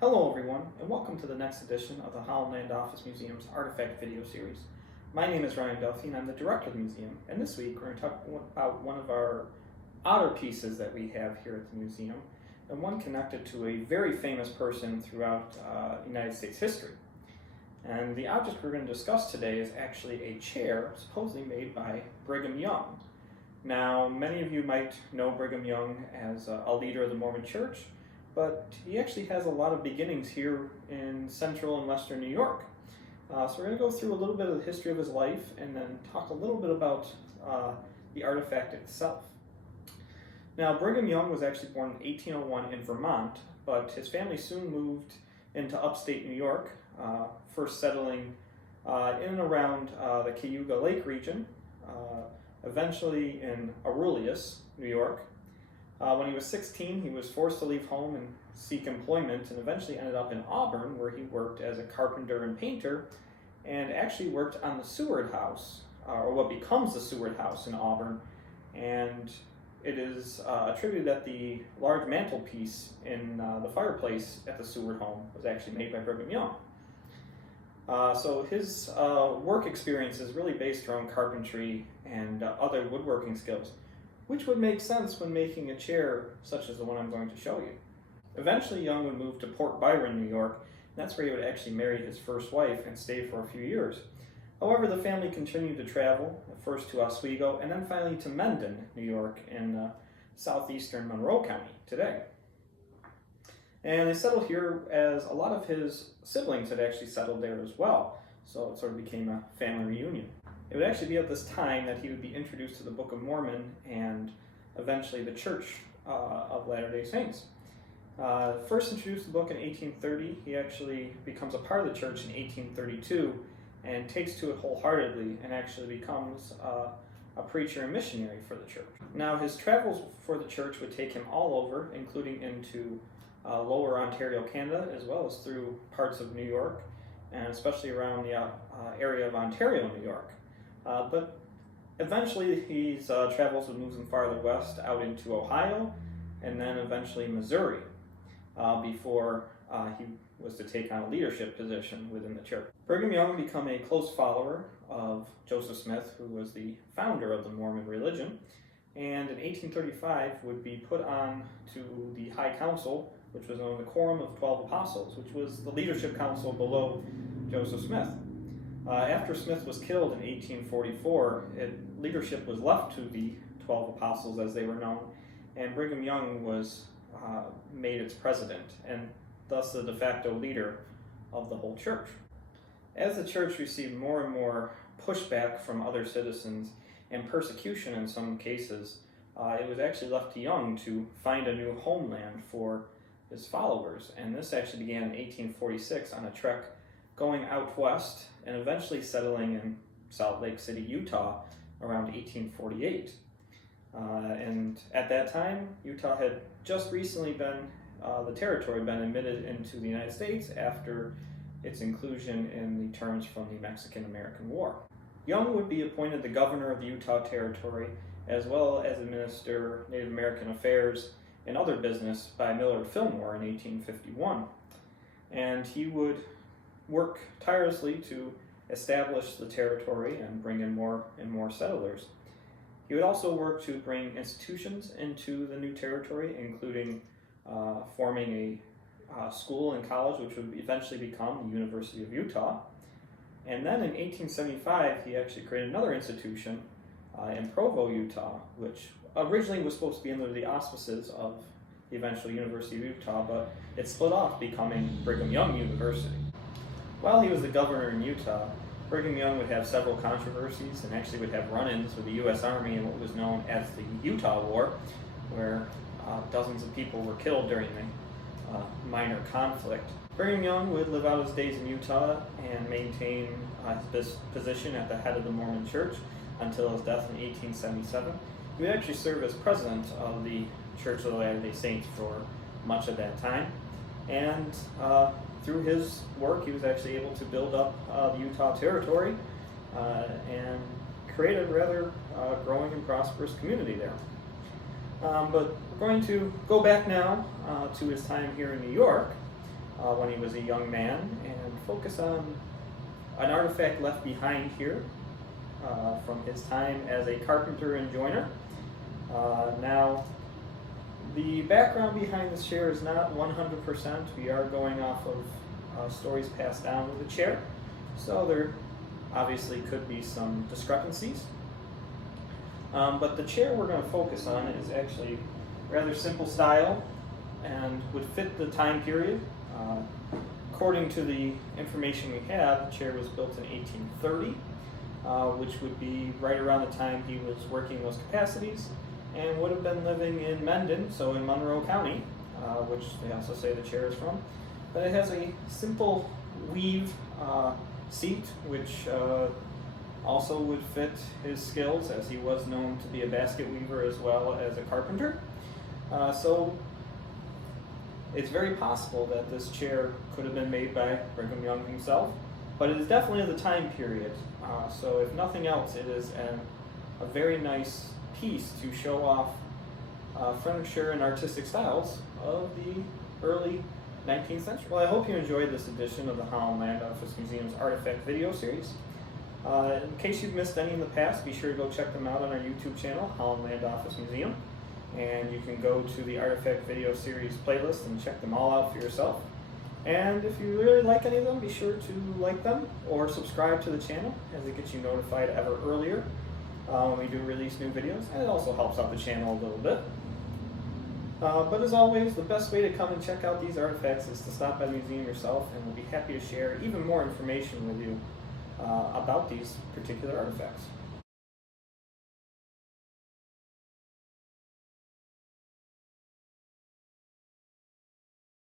Hello everyone, and welcome to the next edition of the Holland Office Museum's Artifact video series. My name is Ryan Duffy and I'm the director of the museum, and this week we're going to talk about one of our outer pieces that we have here at the museum, and one connected to a very famous person throughout United States history. And the object we're going to discuss today is actually a chair supposedly made by Brigham Young. Now, many of you might know Brigham Young as a leader of the Mormon Church, but he actually has a lot of beginnings here in central and western New York. So we're going to go through a little bit of the history of his life and then talk a little bit about the artifact itself. Now, Brigham Young was actually born in 1801 in Vermont, but his family soon moved into upstate New York, first settling in and around the Cayuga Lake region, eventually in Aurelius, New York. When he was 16, he was forced to leave home and seek employment, and eventually ended up in Auburn, where he worked as a carpenter and painter, and actually worked on the Seward House, or what becomes the Seward House in Auburn. And it is attributed that the large mantelpiece in the fireplace at the Seward home was actually made by Brigham Young. So his work experience is really based around carpentry and other woodworking skills, which would make sense when making a chair such as the one I'm going to show you. Eventually, Young would move to Port Byron, New York, and that's where he would actually marry his first wife and stay for a few years. However, the family continued to travel, first to Oswego, and then finally to Mendon, New York, in southeastern Monroe County today. And they settled here as a lot of his siblings had actually settled there as well, so it sort of became a family reunion. It would actually be at this time that he would be introduced to the Book of Mormon and eventually the Church of Latter-day Saints. First introduced to the book in 1830, he actually becomes a part of the church in 1832 and takes to it wholeheartedly and actually becomes a preacher and missionary for the church. Now, his travels for the church would take him all over, including into lower Ontario, Canada, as well as through parts of New York, and especially around the area of Ontario, New York. But eventually his travels would move him farther west out into Ohio and then eventually Missouri before he was to take on a leadership position within the church. Brigham Young would become a close follower of Joseph Smith, who was the founder of the Mormon religion, and in 1835 would be put on to the High Council, which was known as the Quorum of 12 Apostles, which was the leadership council below Joseph Smith. After Smith was killed in 1844, leadership was left to the 12 Apostles as they were known, and Brigham Young was made its president, and thus the de facto leader of the whole church. As the church received more and more pushback from other citizens and persecution in some cases, it was actually left to Young to find a new homeland for his followers, and this actually began in 1846 on a trek going out west and eventually settling in Salt Lake City, Utah around 1848. And at that time, Utah had just recently been admitted into the United States after its inclusion in the terms from the Mexican-American War. Young would be appointed the governor of the Utah Territory, as well as administer Native American affairs and other business by Millard Fillmore in 1851. And he would work tirelessly to establish the territory and bring in more and more settlers. He would also work to bring institutions into the new territory, including forming a school and college, which would eventually become the University of Utah. And then in 1875, he actually created another institution in Provo, Utah, which originally was supposed to be under the auspices of the eventual University of Utah, but it split off, becoming Brigham Young University. While he was the governor in Utah, Brigham Young would have several controversies and actually would have run-ins with the U.S. Army in what was known as the Utah War, where dozens of people were killed during the minor conflict. Brigham Young would live out his days in Utah and maintain his position at the head of the Mormon Church until his death in 1877. He would actually serve as president of the Church of the Latter-day Saints for much of that time, and through his work, he was actually able to build up the Utah Territory and create a rather growing and prosperous community there. But we're going to go back now to his time here in New York. when he was a young man, and focus on an artifact left behind here from his time as a carpenter and joiner. Now, the background behind this chair is not 100%. We are going off of stories passed down with the chair, so there obviously could be some discrepancies. But the chair we're going to focus on is actually rather simple style and would fit the time period. According to the information we have, the chair was built in 1830, which would be right around the time he was working those capacities, and would have been living in Mendon, so in Monroe County, which they also say the chair is from. But it has a simple weave seat, which also would fit his skills, as he was known to be a basket weaver as well as a carpenter. So it's very possible that this chair could have been made by Brigham Young himself, but it is definitely of the time period. So if nothing else, it is a very nice piece to show off furniture and artistic styles of the early 19th century. Well, I hope you enjoyed this edition of the Holland Land Office Museum's Artifact video series. In case you've missed any in the past, be sure to go check them out on our YouTube channel, Holland Land Office Museum. And you can go to the Artifact video series playlist and check them all out for yourself. And if you really like any of them, be sure to like them or subscribe to the channel, as it gets you notified ever earlier when we do release new videos, and it also helps out the channel a little bit. But as always, the best way to come and check out these artifacts is to stop by the museum yourself, and we'll be happy to share even more information with you about these particular artifacts.